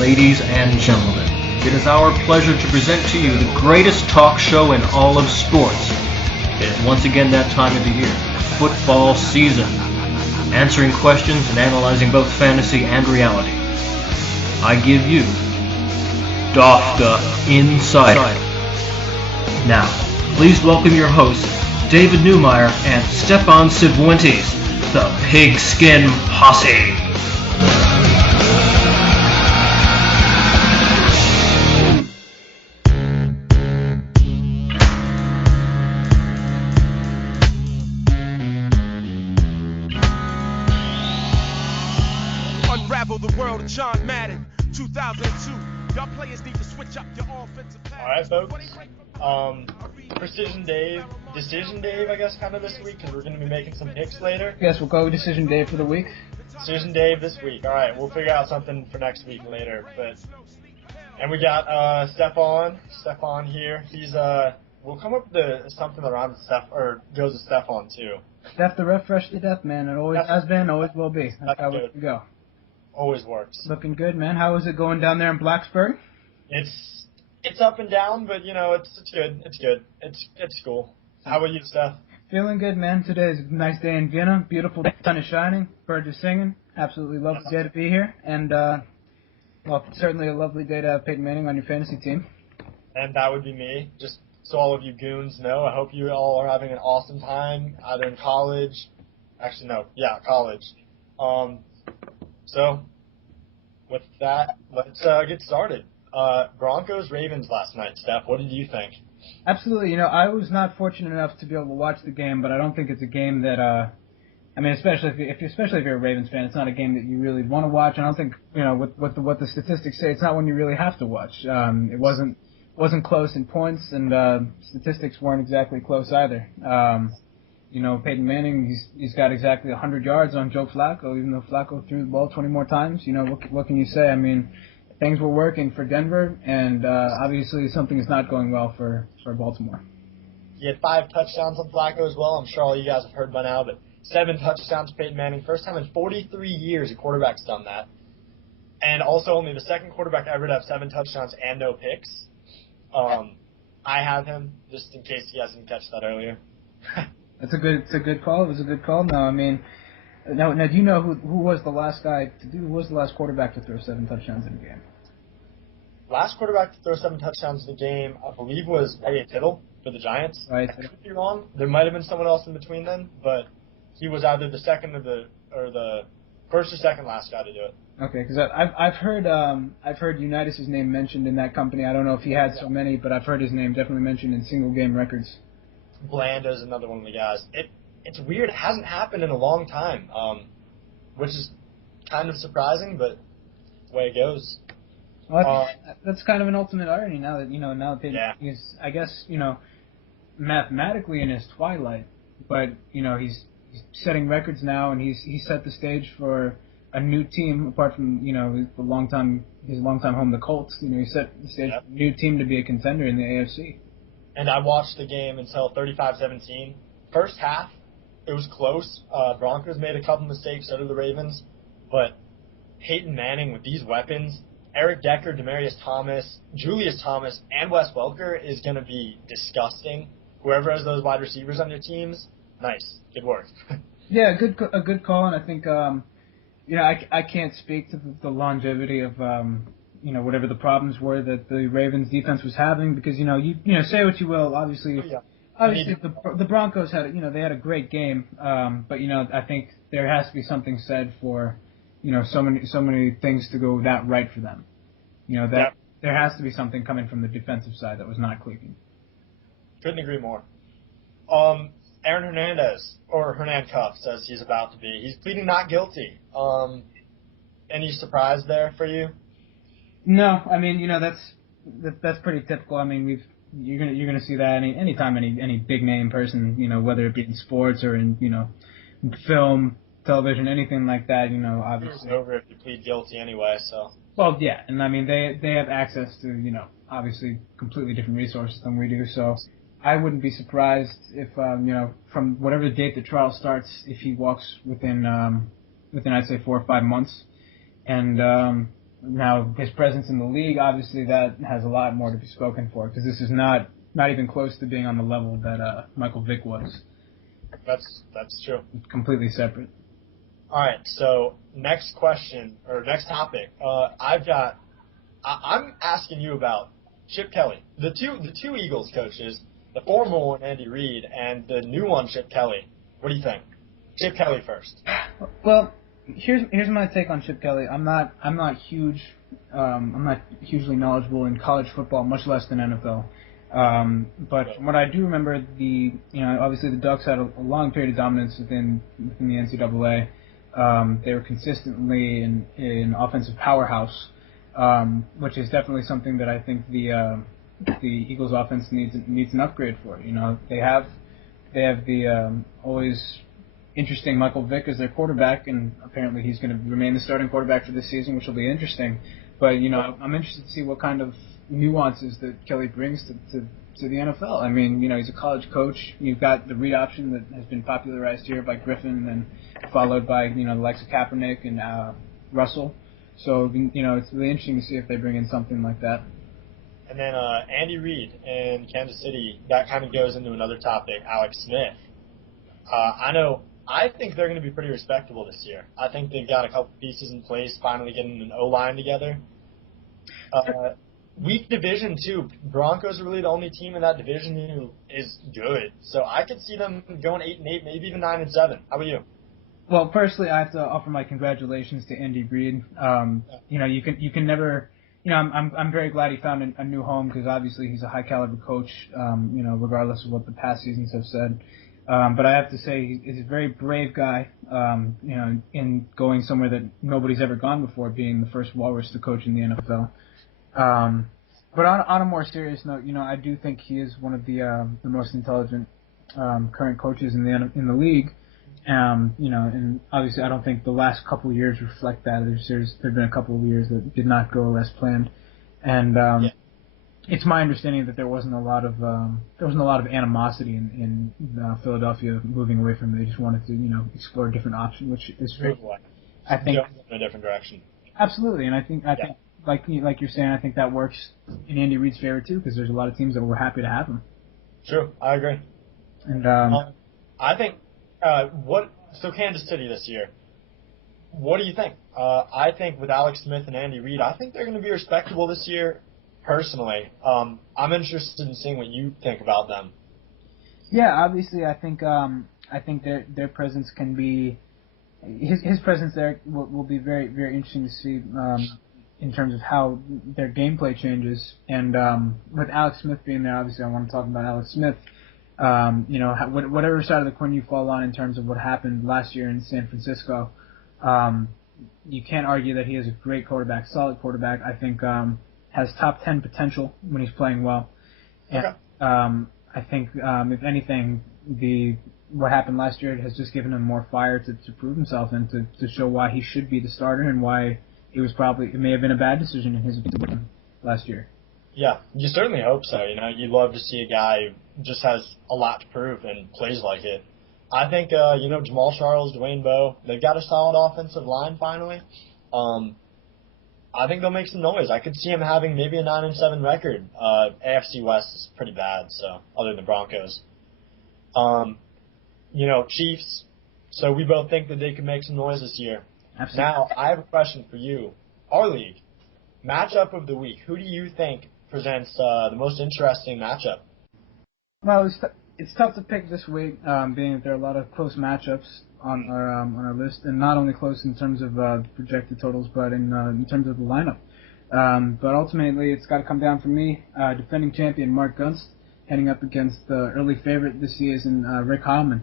Ladies and gentlemen, it is our pleasure to present to you the greatest talk show in all of sports. It is once again that time of the year, football season, answering questions and analyzing both fantasy and reality. I give you DOFGA Insider. Now, please welcome your hosts, David Newmeyer and Stefan Cifuentes, the Pigskin Posse. Unravel the world of John Madden, 2002. Y'all players need to switch up your offensive pass. All right, folks. Decision Dave, I guess, kind of this week, because we're going to be making some picks later. Yes, we'll go Decision Dave for the week. Decision Dave this week. All right, we'll figure out something for next week later. And we got Stefan here. He's we'll come up with something that rhymes with Steph or goes with Stefan too. Steph the ref fresh to death, man. It always has been, always will be. That's how we go. Always works. Looking good, man. How is it going down there in Blacksburg? It's up and down, but it's good. It's good. It's cool. How about you, Steph? Feeling good, man. Today is a nice day in Vienna. Beautiful day. Sun is shining. Birds are singing. Absolutely lovely day to be here. And, certainly a lovely day to have Peyton Manning on your fantasy team. And that would be me. Just so all of you goons know, I hope you all are having an awesome time, either in college. Actually, no. Yeah, college. So, with that, let's get started. Broncos-Ravens last night, Steph. What did you think? Absolutely. I was not fortunate enough to be able to watch the game, but I don't think it's a game that, especially if you're a Ravens fan, it's not a game that you really want to watch. I don't think, with what the statistics say, it's not one you really have to watch. It wasn't close in points, and statistics weren't exactly close either. Peyton Manning, he's got exactly 100 yards on Joe Flacco, even though Flacco threw the ball 20 more times. What can you say? I mean, things were working for Denver, and obviously something is not going well for Baltimore. He had 5 touchdowns on Flacco as well. I'm sure all you guys have heard by now, but 7 touchdowns to Peyton Manning. First time in 43 years a quarterback's done that. And also only the second quarterback ever to have 7 touchdowns and no picks. I have him, just in case you guys didn't catch that earlier. It's a good call. It was a good call. Now do you know who was the last quarterback to throw 7 touchdowns in a game? Last quarterback to throw 7 touchdowns in the game, I believe, was Elliott Tittle for the Giants. Right. I could be wrong. There might have been someone else in between then, but he was either the second or the first or second last guy to do it. Okay, because I've heard Unitas' name mentioned in that company. I don't know if he had so many, but I've heard his name definitely mentioned in single game records. Blanda's another one of the guys. It's weird. It hasn't happened in a long time, which is kind of surprising, but the way it goes. Well, that's kind of an ultimate irony now that Peyton is, I guess, mathematically in his twilight, but he's setting records now, and he's set the stage for a new team apart from his longtime home, the Colts. He set the stage for a new team to be a contender in the AFC. And I watched the game until 35-17. First half, it was close. Broncos made a couple mistakes, so did the Ravens. But Peyton Manning with these weapons, Eric Decker, Demaryius Thomas, Julius Thomas, and Wes Welker is going to be disgusting. Whoever has those wide receivers on your teams, nice. Good work. Yeah, a good call, and I think, I can't speak to the longevity of whatever the problems were that the Ravens defense was having, because say what you will, obviously the Broncos had they had a great game, but I think there has to be something said for so many things to go that right for them. There has to be something coming from the defensive side that was not clicking. Couldn't agree more. Aaron Hernandez, or Hernan Cuff, says he's about to be. He's pleading not guilty. Any surprise there for you? No, I mean, that's pretty typical. I mean, you're gonna see that anytime any big name person, whether it be in sports or in film, television, anything like that, obviously. It's over if you plead guilty anyway, so. Well, yeah, and I mean they have access to obviously completely different resources than we do, so I wouldn't be surprised if from whatever date the trial starts, if he walks within I'd say 4 or 5 months, and Now, his presence in the league, obviously, that has a lot more to be spoken for, because this is not even close to being on the level that Michael Vick was. That's true. Completely separate. All right, so next question, or next topic. I'm asking you about Chip Kelly. The two Eagles coaches, the former one, Andy Reid, and the new one, Chip Kelly. What do you think? Chip Kelly first. Well, here's my take on Chip Kelly. I'm not hugely knowledgeable in college football, much less than NFL. But from what I do remember, obviously the Ducks had a long period of dominance within the NCAA. They were consistently an offensive powerhouse, which is definitely something that I think the Eagles offense needs an upgrade for. They have the always interesting Michael Vick as their quarterback, and apparently he's going to remain the starting quarterback for this season, which will be interesting. But I'm interested to see what kind of nuances that Kelly brings to the NFL. I mean, he's a college coach. You've got the read option that has been popularized here by Griffin, and followed by the likes of Kaepernick and Russell. So it's really interesting to see if they bring in something like that. And then Andy Reid in Kansas City, that kind of goes into another topic, Alex Smith. I think they're going to be pretty respectable this year. I think they've got a couple pieces in place, finally getting an O-line together. Weak division, too. Broncos are really the only team in that division who is good. So I could see them going 8-8, maybe even 9-7. How about you? Well, personally, I have to offer my congratulations to Andy Reid. You can never. I'm very glad he found a new home, because obviously he's a high caliber coach. Regardless of what the past seasons have said. But I have to say he's a very brave guy. In going somewhere that nobody's ever gone before, being the first Walrus to coach in the NFL. But on a more serious note, I do think he is one of the most intelligent current coaches in the league. And obviously I don't think the last couple of years reflect that. There've been a couple of years that did not go as planned, and it's my understanding that there wasn't a lot of animosity in Philadelphia moving away from it. They just wanted to explore a different option, which is I think in a different direction. Absolutely, and I think like you're saying, I think that works in Andy Reid's favor too, because there's a lot of teams that were happy to have him. True, I agree. And I think so Kansas City this year. What do you think? I think with Alex Smith and Andy Reid, I think they're going to be respectable this year. Personally, I'm interested in seeing what you think about them. Yeah, obviously, I think their presence can be his presence there will be very, very interesting to see in terms of how their gameplay changes. And with Alex Smith being there, obviously, I want to talk about Alex Smith. Whatever side of the coin you fall on in terms of what happened last year in San Francisco, you can't argue that he is a great quarterback, solid quarterback. I think has top 10 potential when he's playing well. And, I think if anything, what happened last year has just given him more fire to prove himself and to show why he should be the starter and why it may have been a bad decision in his opinion last year. Yeah, you certainly hope so. You'd love to see a guy who just has a lot to prove and plays like it. I think, Jamal Charles, Dwayne Bowe, they've got a solid offensive line finally. I think they'll make some noise. I could see him having maybe a 9-7 record. AFC West is pretty bad, so other than Broncos. Chiefs. So we both think that they could make some noise this year. Absolutely. Now, I have a question for you. Our league, matchup of the week. Who do you think presents the most interesting matchup? Well, it's tough to pick this week, being that there are a lot of close matchups on our list, and not only close in terms of projected totals, but in terms of the lineup. But ultimately, it's got to come down for me, defending champion Mark Gunst, heading up against the early favorite this season, Rick Heilman.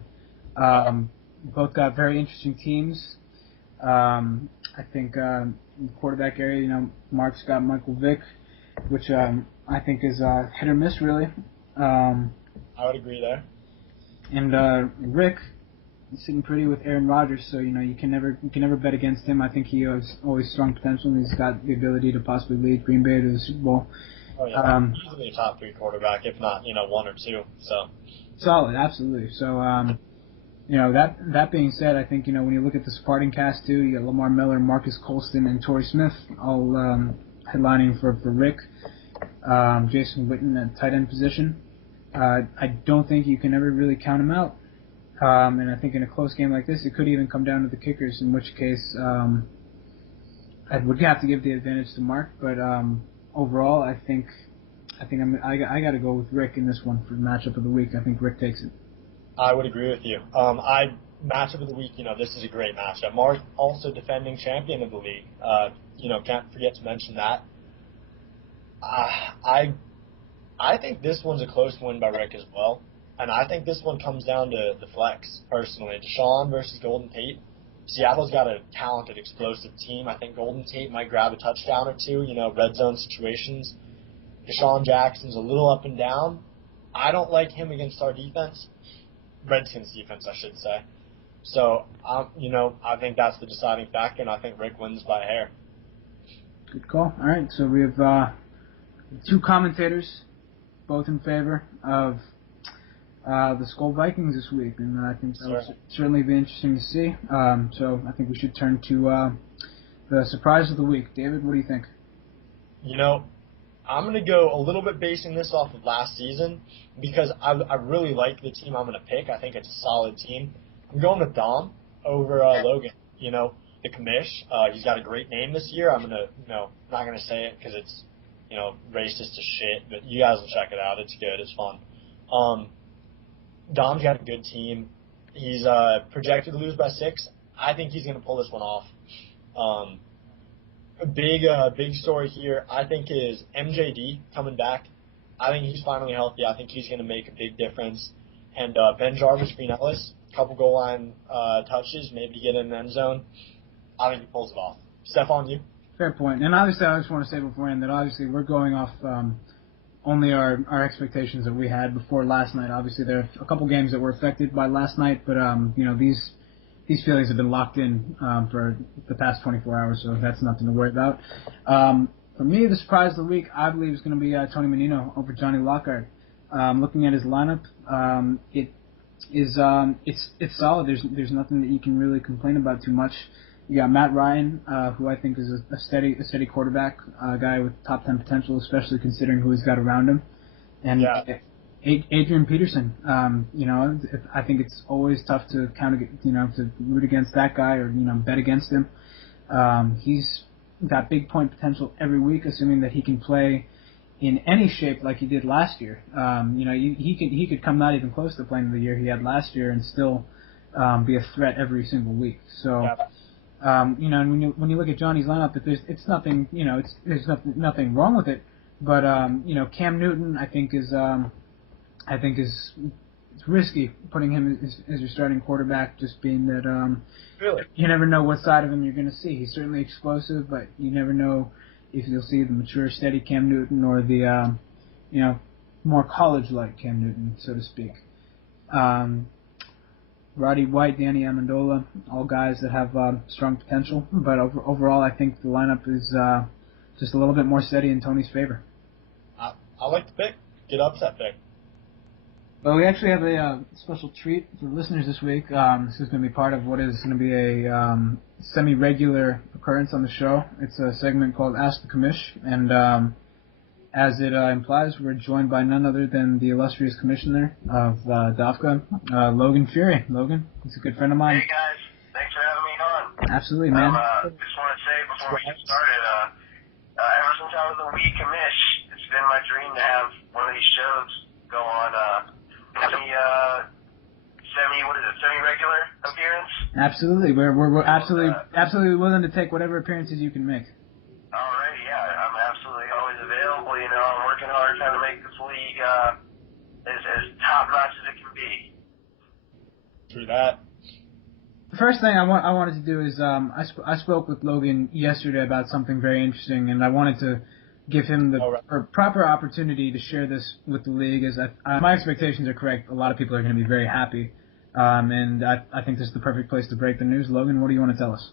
Both got very interesting teams. I think in the quarterback area, Mark's got Michael Vick, which I think is hit or miss, really. I would agree there. And Rick is sitting pretty with Aaron Rodgers, so you can never bet against him. I think he has always strong potential, and he's got the ability to possibly lead Green Bay to the Super Bowl. Oh yeah, easily a top 3 quarterback, if not 1 or 2. So solid, absolutely. So That being said, I think, when you look at the supporting cast too, you got Lamar Miller, Marcus Colston, and Torrey Smith all headlining for Rick. Jason Witten at tight end position. I don't think you can ever really count him out. And I think in a close game like this, it could even come down to the kickers, in which case I would have to give the advantage to Mark. But overall, I think I got to go with Rick in this one for matchup of the week. I think Rick takes it. I would agree with you. Matchup of the week, this is a great matchup. Mark, also defending champion of the league. Can't forget to mention that. I think this one's a close win by Rick as well. And I think this one comes down to the flex, personally. Deshaun versus Golden Tate. Seattle's got a talented, explosive team. I think Golden Tate might grab a touchdown or two, red zone situations. Deshaun Jackson's a little up and down. I don't like him against our defense. Redskins defense, I should say. So, I think that's the deciding factor, and I think Rick wins by a hair. Good call. All right, so we have two commentators, both in favor of the Skull Vikings this week, and I think that will certainly be interesting to see. So I think we should turn to the surprise of the week. David, what do you think? I'm going to go a little bit basing this off of last season because I really like the team I'm going to pick. I think it's a solid team. I'm going with Dom over Logan. The commish. He's got a great name this year. I'm going to, not going to say it because it's, racist as shit, but you guys will check it out. It's good. It's fun. Dom's got a good team. He's projected to lose by 6. I think he's going to pull this one off. A big story here, I think, is MJD coming back. I think he's finally healthy. I think he's going to make a big difference. And Ben Jarvis, Green Ellis, couple goal line touches, maybe to get in the end zone. I think he pulls it off. Stefan, you? Fair point. And obviously, I just want to say beforehand that obviously we're going off only our expectations that we had before last night. Obviously, there are a couple games that were affected by last night, but these feelings have been locked in for the past 24 hours, so that's nothing to worry about. For me, the surprise of the week, I believe, is going to be Tony Menino over Johnny Lockhart. Looking at his lineup, it's solid. There's nothing that you can really complain about too much. You got Matt Ryan, who I think is a steady quarterback, a guy with top 10 potential, especially considering who he's got around him. And Adrian Peterson, I think it's always tough to to root against that guy or bet against him. He's got big point potential every week, assuming that he can play in any shape like he did last year. He could come not even close to playing the year he had last year and still be a threat every single week. So. And when you look at Johnny's lineup, it's nothing, there's nothing wrong with it, but Cam Newton, I think is it's risky putting him as your starting quarterback, just being that really you never know what side of him you're going to see. He's certainly explosive, but you never know if you'll see the mature, steady Cam Newton or the more college-like Cam Newton, so to speak. Roddy White, Danny Amendola, all guys that have strong potential. But overall, I think the lineup is just a little bit more steady in Tony's favor. I like the pick. Good upset pick. Well, we actually have a special treat for listeners this week. This is going to be part of what is going to be a semi-regular occurrence on the show. It's a segment called Ask the Commish, and as it implies, we're joined by none other than the illustrious commissioner of DOFGA, Logan Fury. Logan, he's a good friend of mine. Hey guys, thanks for having me on. Absolutely, man. Just want to say before we get started, ever since I was a wee commish, it's been my dream to have one of these shows go on semi-regular appearance. Absolutely, we're absolutely willing to take whatever appearances you can make. Alrighty, yeah, I'm absolutely always available. I'm working hard trying to make this league as top-notch as it can be. True that. The first thing I wanted to do is I spoke with Logan yesterday about something very interesting, and I wanted to give him the proper opportunity to share this with the league. As my expectations are correct, a lot of people are going to be very happy, and I think this is the perfect place to break the news. Logan, what do you want to tell us?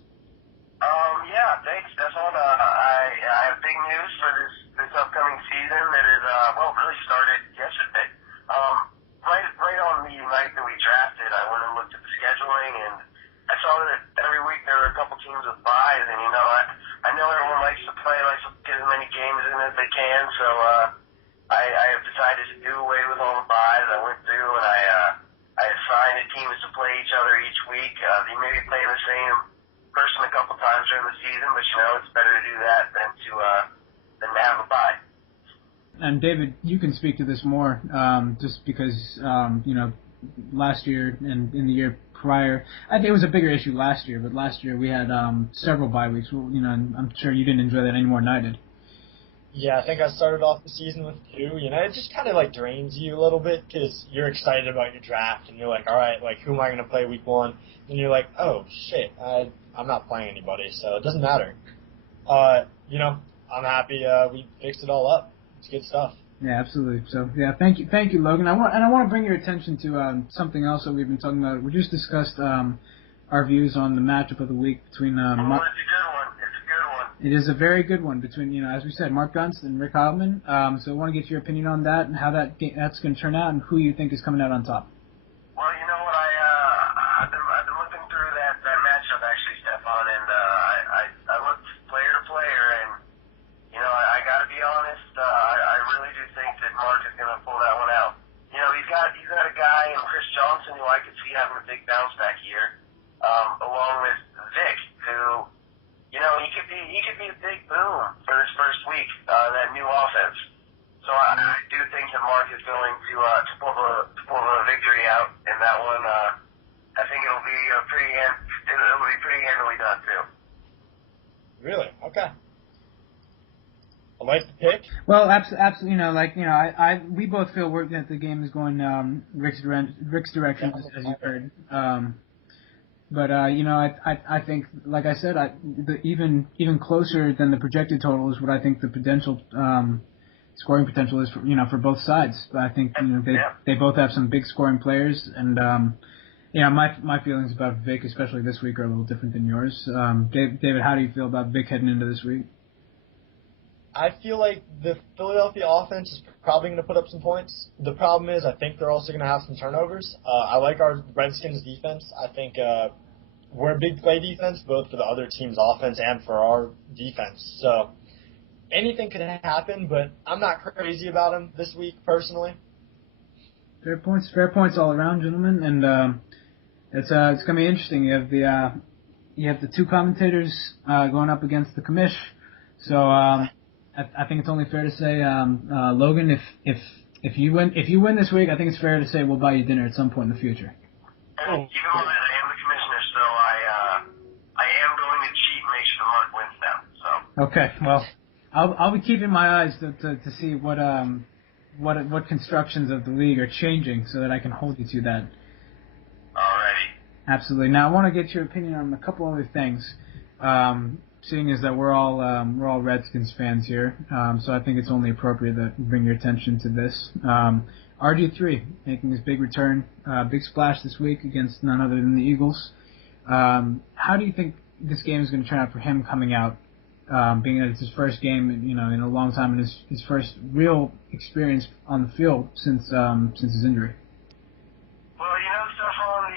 Yeah, thanks, Stefan. I have big news for this upcoming season that is, really started yesterday. Right on the night that we drafted, I went and looked at the schedule. can. So I have decided to do away with all the buys. I went through and I assigned the teams to play each other each week. They may be playing the same person a couple times during the season, but it's better to do that than to have a bye. And David, you can speak to this more, just because last year and in the year prior, I think it was a bigger issue last year. But last year we had several bye weeks. And I'm sure you didn't enjoy that any more than I did. Yeah, I think I started off the season with 2. It just kind of drains you a little bit because you're excited about your draft and you're like, all right, who am I going to play week 1? And you're like, oh shit, I'm not playing anybody, so it doesn't matter. I'm happy we fixed it all up. It's good stuff. Yeah, absolutely. So yeah, thank you, Logan. I want to bring your attention to something else that we've been talking about. We just discussed our views on the matchup of the week between. It's a good one. It's a good one. It is a very good one between, as we said, Mark Gunst and Rick Heilman. So I want to get your opinion on that and how that's going to turn out and who you think is coming out on top. Well, you know what, I've been looking through that matchup actually, Stefan, and I looked player to player, and I got to be honest, I really do think that Mark is going to pull that one out. He's got a guy in Chris Johnson who I could see having a big bounce back year, along with Vic, who he could be a big boom for his first week, that new offense. So I do think that Mark is going to pull the victory out in that one. I think it'll be pretty handily done too. Really? Okay. I like the pick. Well, absolutely. We both feel that the game is going Rick's direction, as you've heard. But I think, like I said, even closer than the projected total is what I think the potential scoring potential is for both sides. But I think they both have some big scoring players, and my feelings about Vic, especially this week, are a little different than yours. David, how do you feel about Vic heading into this week? I feel like the Philadelphia offense is probably going to put up some points. The problem is I think they're also going to have some turnovers. I like our Redskins defense. I think we're a big play defense, both for the other team's offense and for our defense. So anything could happen, but I'm not crazy about them this week, personally. Fair points all around, gentlemen. And it's going to be interesting. You have the two commentators going up against the commish. So I think it's only fair to say, Logan, if you win this week, I think it's fair to say we'll buy you dinner at some point in the future. Even with that, I am the commissioner, so I am going to cheat and make sure Mark wins now. So. Okay, well, I'll be keeping my eyes to see what constructions of the league are changing so that I can hold you to that. Alrighty. Absolutely. Now I want to get your opinion on a couple other things. Seeing as that we're all Redskins fans here, so I think it's only appropriate that we bring your attention to this. RG3 making his big return, big splash this week against none other than the Eagles. How do you think this game is going to turn out for him coming out, being that it's his first game, in a long time, and his first real experience on the field since his injury? Well, Stefan,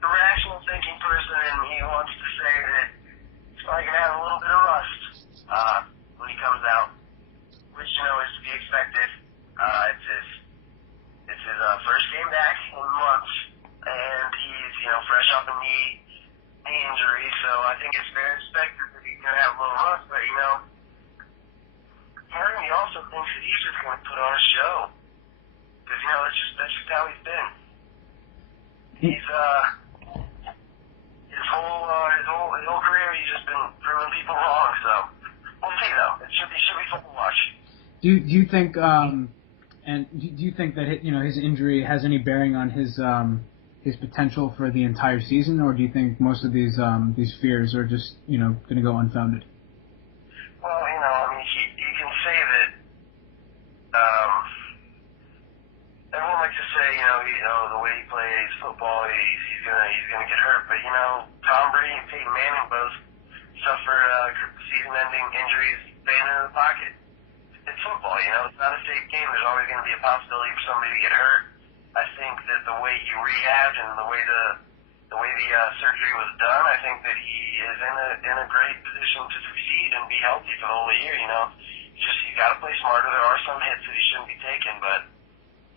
the rational thinking person in me wants to say that he's probably going to have a little bit of rust when he comes out, which, is to be expected. It's his first game back in months, and he's, fresh off a knee injury, so I think it's fair to expect that he's going to have a little rust, but, part of me also thinks that he's just going to put on a show, because, that's just how he's been. He's, his whole career, he's just been proving people wrong, so we'll see, though. It should be fun to watch. Do you think do you think that his injury has any bearing on his potential for the entire season, or do you think most of these fears are just going to go unfounded? Well, you can say that. Everyone likes to say, the way he plays football, he's gonna get hurt, but Tom Brady and Peyton Manning both suffer season-ending injuries staying in the pocket. It's football, it's not a safe game. There's always going to be a possibility for somebody to get hurt. I think that the way he rehabbed and the way the surgery was done, I think that he is in a great position to succeed and be healthy for the whole year. you got to play smarter. There are some hits that he shouldn't be taking, but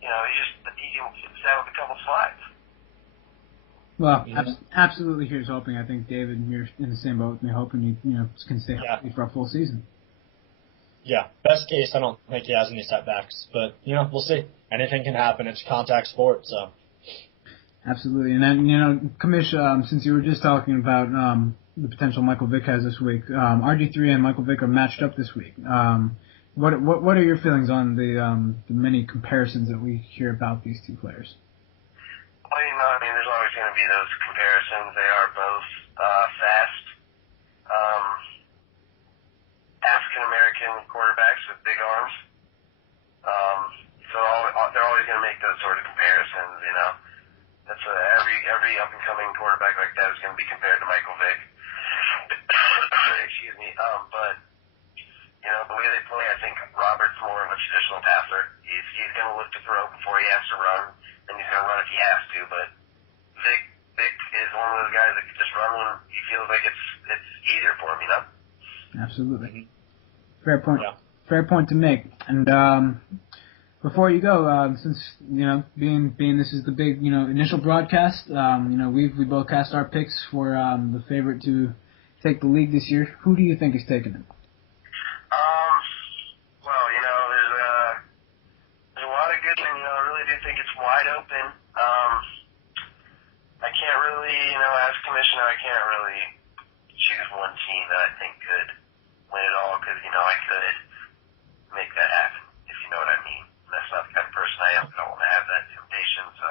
he can fix that with a couple slides. Well, absolutely. Here's hoping. I think David, you're in the same boat with me, hoping he can stay healthy for a full season. Yeah, best case, I don't think he has any setbacks, but we'll see. Anything can happen. It's contact sport, so. Absolutely, and then Commish, since you were just talking about the potential Michael Vick has this week, RG3 and Michael Vick are matched up this week. What are your feelings on the many comparisons that we hear about these two players? Well, there's always going to be those comparisons. They are both fast, African-American quarterbacks with big arms. So they're always going to make those sort of comparisons, That's every up-and-coming quarterback like that is going to be compared to Michael Vick. Excuse me. But, the way they play, I think Robert's more of a traditional passer. He's going to look to throw before he has to run, and he's going to run if he has to. But Vick is one of those guys that can just run when he feels like it's easier for him, Absolutely. Fair point. Yeah. Fair point to make. And before you go, since being this is the big initial broadcast, we both cast our picks for the favorite to take the league this year. Who do you think is taking it? Well, there's a lot of good, and I really do think it's wide open. I can't really, as commissioner, I can't really choose one team that I think could win it all because I could make that happen, if you know what I mean. That's not the kind of person I am. I don't want to have that temptation, so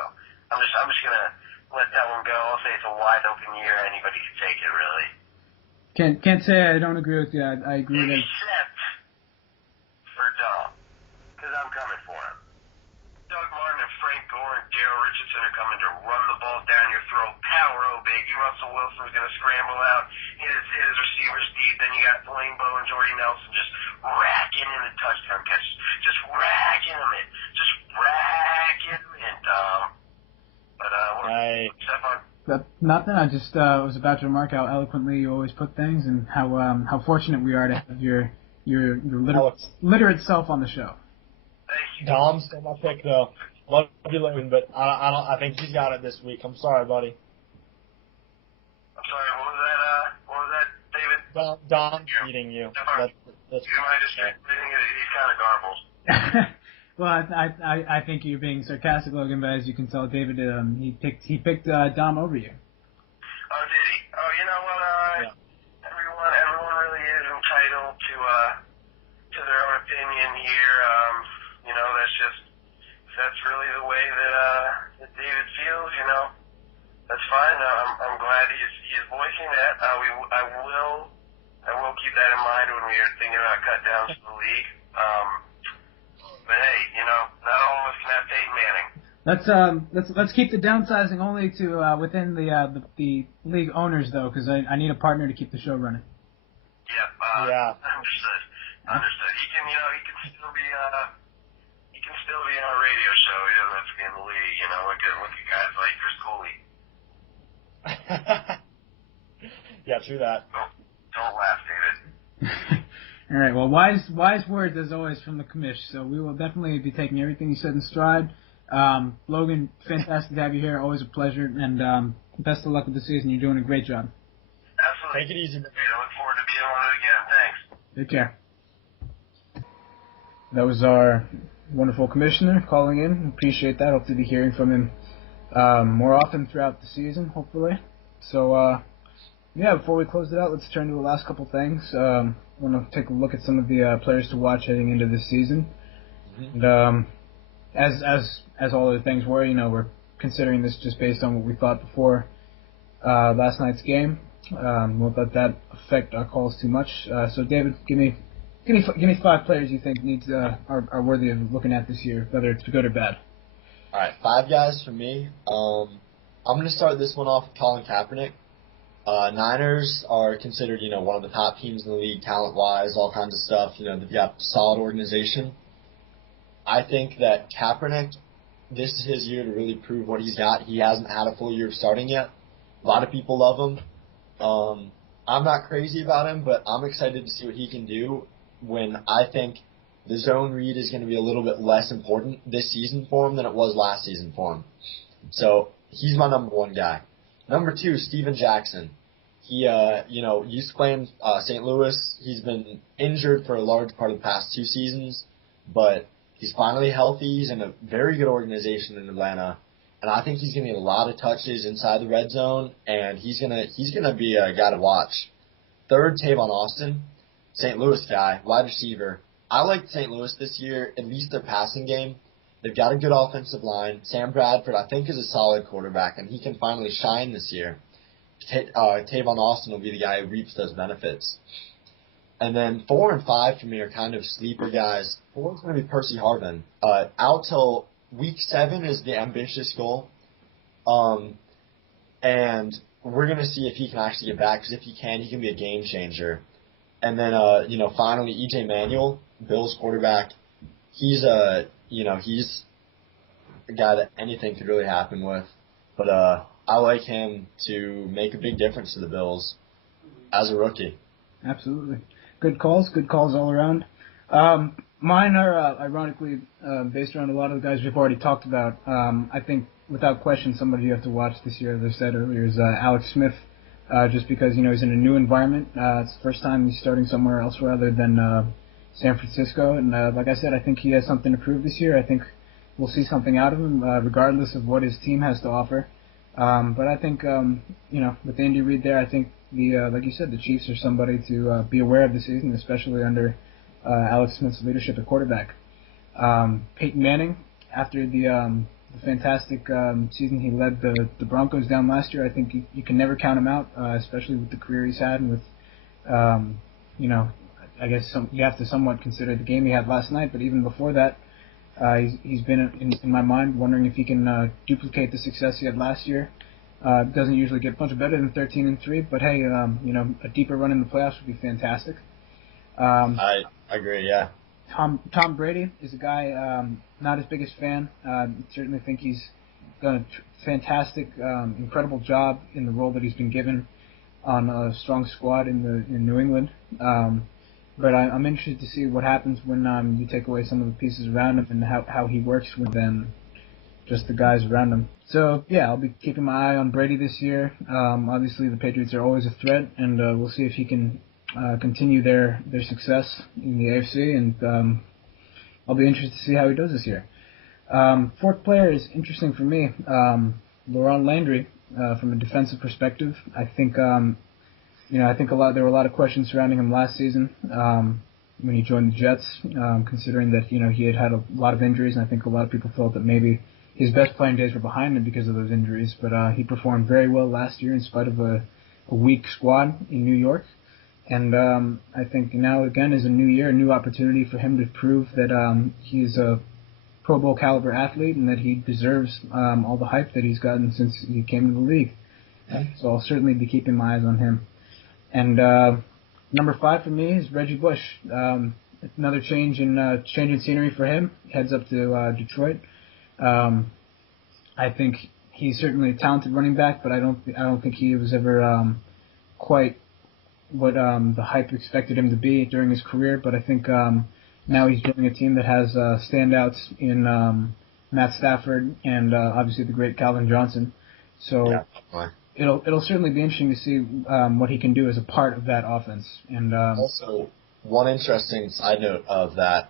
I'm just gonna let that one go. I'll say it's a wide open year. Anybody can take it, really. Can't say I don't agree with you. I agree with you. Except for Dom, because I'm coming for him. Doug Martin and Frank Gore and Daryl Richardson are coming to run the ball down your throat. Power, baby. Russell Wilson's gonna scramble out, hit his receivers deep. Then you got Blaine Bowe and Jordy Nelson just racking in the touchdown catches. Just racking them in. But nothing. I just was about to remark how eloquently you always put things, and how fortunate we are to have your literate self on the show. Thank you. Dom's still my pick though. Love you, Logan, but I think he's got it this week. I'm sorry, buddy. I'm sorry. What was that, David? Dom's beating you. That's you mind just reading it? He's kind of garbled. Well, I think you're being sarcastic, Logan, but as you can tell, David, he picked Dom over you. Oh, did he? Oh, you know what? Everyone really is entitled to their own opinion here. That's really the way that David feels. That's fine. I'm glad he's voicing that. I will keep that in mind when we are thinking about cut downs for the league. But hey, not all of us can have Peyton Manning. Let's keep the downsizing only to within the league owners though, because I need a partner to keep the show running. Yep. Yeah. Understood. He can still be on a radio show. He doesn't have to be in the league. Look at guys like Chris Cooley. Yeah, true that. Don't laugh, David. All right. Well, wise words as always from the commish. So we will definitely be taking everything you said in stride. Logan, fantastic to have you here. Always a pleasure, and best of luck with the season. You're doing a great job. Absolutely. Take it easy. I look forward to being on it again. Thanks. Take care. That was our wonderful commissioner calling in. Appreciate that. Hope to be hearing from him more often throughout the season, hopefully. So, before we close it out, let's turn to the last couple things. I want to take a look at some of the players to watch heading into this season. Mm-hmm. And as all other things were, we're considering this just based on what we thought before last night's game. Won't let that affect our calls too much. So, David, give me 5 players you think are worthy of looking at this year, whether it's good or bad. All right, 5 guys for me. I'm going to start this one off with Colin Kaepernick. Niners are considered, one of the top teams in the league, talent-wise, all kinds of stuff. They've got a solid organization. I think that Kaepernick, this is his year to really prove what he's got. He hasn't had a full year of starting yet. A lot of people love him. I'm not crazy about him, but I'm excited to see what he can do. when I think the zone read is going to be a little bit less important this season for him than it was last season for him. So he's my number one guy. Number two, Steven Jackson. He, used to play in St. Louis. He's been injured for a large part of the past 2 seasons, but he's finally healthy. He's in a very good organization in Atlanta, and I think he's going to get a lot of touches inside the red zone, and he's gonna be a guy to watch. Third, Tavon Austin, St. Louis guy, wide receiver. I like St. Louis this year, at least their passing game. They've got a good offensive line. Sam Bradford, I think, is a solid quarterback, and he can finally shine this year. Tavon Austin will be the guy who reaps those benefits. And then 4 and 5 for me are kind of sleeper guys. 4 is going to be Percy Harvin. Out till week 7 is the ambitious goal. And we're going to see if he can actually get back, because if he can be a game changer. And then, finally, E.J. Manuel, Bills quarterback. He's a guy that anything could really happen with. But I like him to make a big difference to the Bills as a rookie. Absolutely. Good calls all around. Mine are ironically based around a lot of the guys we've already talked about. I think, without question, somebody you have to watch this year, as I said earlier, is Alex Smith, just because, he's in a new environment. It's the first time he's starting somewhere else rather than San Francisco. And like I said, I think he has something to prove this year. I think we'll see something out of him, regardless of what his team has to offer. But I think, with Andy Reid there, I think like you said, the Chiefs are somebody to be aware of this season, especially under Alex Smith's leadership at quarterback. Peyton Manning, after the fantastic season he led the Broncos down last year, I think you can never count him out, especially with the career he's had and with, I guess you have to somewhat consider the game he had last night, but even before that, he's been in my mind wondering if he can duplicate the success he had last year. Doesn't usually get much better than 13-3, but hey, a deeper run in the playoffs would be fantastic. I agree, yeah. Tom Brady is a guy, not his biggest fan. Certainly think he's done a fantastic, incredible job in the role that he's been given on a strong squad in New England. But I'm interested to see what happens when you take away some of the pieces around him and how he works with just the guys around him. So, yeah, I'll be keeping my eye on Brady this year. Obviously, the Patriots are always a threat, and we'll see if he can continue their success in the AFC, and I'll be interested to see how he does this year. Fourth player is interesting for me, Laurent Landry, from a defensive perspective. I think there were a lot of questions surrounding him last season when he joined the Jets, considering that he had a lot of injuries, and I think a lot of people felt that maybe his best playing days were behind him because of those injuries. But he performed very well last year in spite of a weak squad in New York. And I think now, again, is a new year, a new opportunity for him to prove that he's a Pro Bowl caliber athlete and that he deserves all the hype that he's gotten since he came to the league. So I'll certainly be keeping my eyes on him. And number 5 for me is Reggie Bush. Another change in scenery for him. He heads up to Detroit. I think he's certainly a talented running back, but I don't think he was ever quite what the hype expected him to be during his career. But I think now he's joining a team that has standouts in Matt Stafford and obviously the great Calvin Johnson. So Yeah. It'll certainly be interesting to see what he can do as a part of that offense. And also, one interesting side note of that,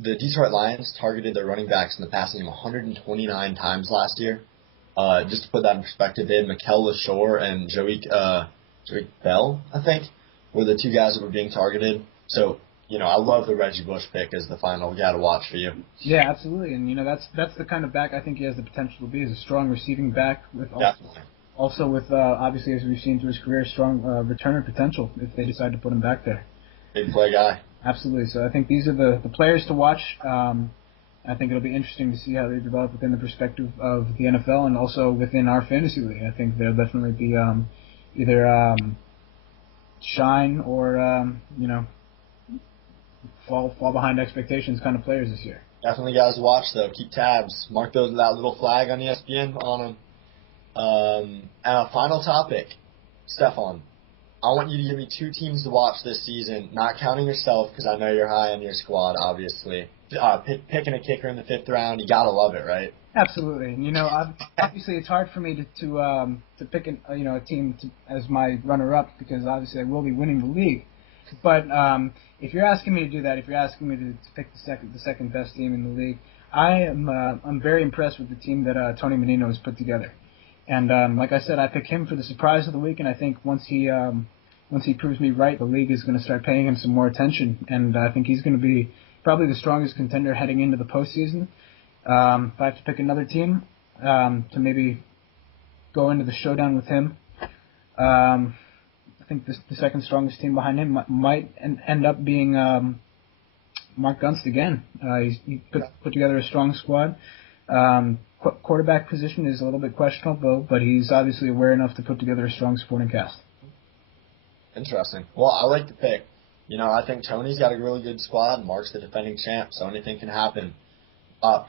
the Detroit Lions targeted their running backs in the passing game 129 times last year. Just to put that in perspective, they had Mikel LaShore and Joey Bell, I think, were the 2 guys that were being targeted. So, I love the Reggie Bush pick as the final guy to watch for you. Yeah, absolutely. And, that's the kind of back I think he has the potential to be, is a strong receiving back with also with, obviously, as we've seen through his career, strong returner potential if they decide to put him back there. Big play guy. Absolutely. So I think these are the players to watch. I think it'll be interesting to see how they develop within the perspective of the NFL and also within our fantasy league. I think they'll definitely be either shine or, fall behind expectations kind of players this year. Definitely guys to watch, though. Keep tabs. Mark that little flag on ESPN on them. Final topic, Stephon. I want you to give me 2 teams to watch this season, not counting yourself because I know you're high on your squad, obviously. Picking a kicker in the 5th round, you gotta love it, right? Absolutely. And, obviously it's hard for me to pick a team as my runner-up because obviously I will be winning the league. But if you're asking me to do that, if you're asking me to pick the second best team in the league, I'm very impressed with the team that Tony Menino has put together. And like I said, I pick him for the surprise of the week, and I think once he proves me right, the league is going to start paying him some more attention, and I think he's going to be probably the strongest contender heading into the postseason. If I have to pick another team to maybe go into the showdown with him, I think the second strongest team behind him might end up being Mark Gunst again. He put together a strong squad. Quarterback position is a little bit questionable, but he's obviously aware enough to put together a strong supporting cast. Interesting. Well, I like the pick. I think Tony's got a really good squad. Mark's the defending champ, so anything can happen.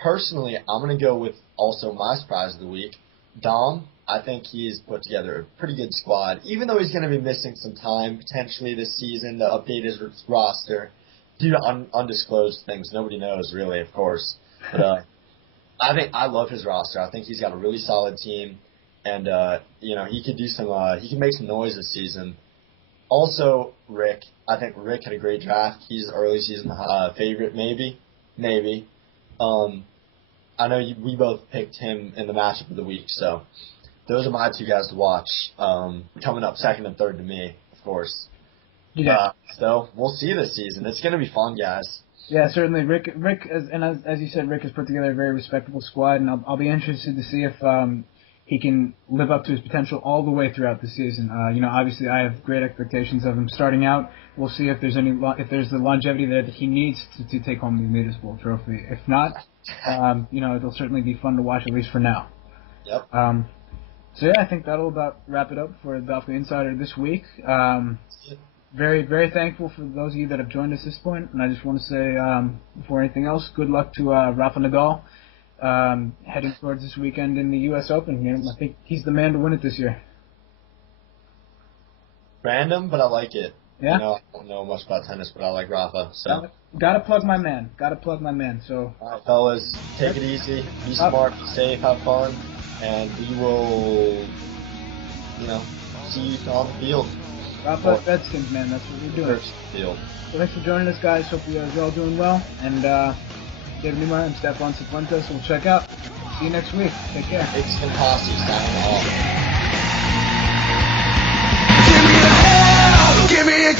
Personally, I'm going to go with also my surprise of the week, Dom. I think he's put together a pretty good squad, even though he's going to be missing some time potentially this season to update his roster due to undisclosed things. Nobody knows, really, of course. But I love his roster. I think he's got a really solid team, and he could do he can make some noise this season. Also, Rick. I think Rick had a great draft. He's an early season favorite, maybe. I know we both picked him in the matchup of the week, so those are my 2 guys to watch. Coming up second and third to me, of course. Yeah. So we'll see this season. It's going to be fun, guys. Yeah, certainly. Rick, as you said, Rick has put together a very respectable squad, and I'll be interested to see if he can live up to his potential all the way throughout the season. Obviously, I have great expectations of him starting out. We'll see if there's the longevity that he needs to take home the Meatus Bowl trophy. If not, it'll certainly be fun to watch at least for now. Yep. So yeah, I think that'll about wrap it up for the DOFGA Insider this week. Very, very thankful for those of you that have joined us at this point, and I just want to say, before anything else, good luck to Rafa Nadal heading towards this weekend in the U.S. Open. I think he's the man to win it this year. Random, but I like it. Yeah? I don't know much about tennis, but I like Rafa. So. Gotta plug my man. So. All right, fellas, take it easy. Be smart, be safe, have fun, and we will, see you on the field. Rafa Redskins, man. That's what we're doing. First field. So thanks for joining us, guys. Hope you guys are all doing well. And David Newmeyer and Stefan Cifuentes will check out. See you next week. Take care. It's Posse signing off. Give me a hell, give me a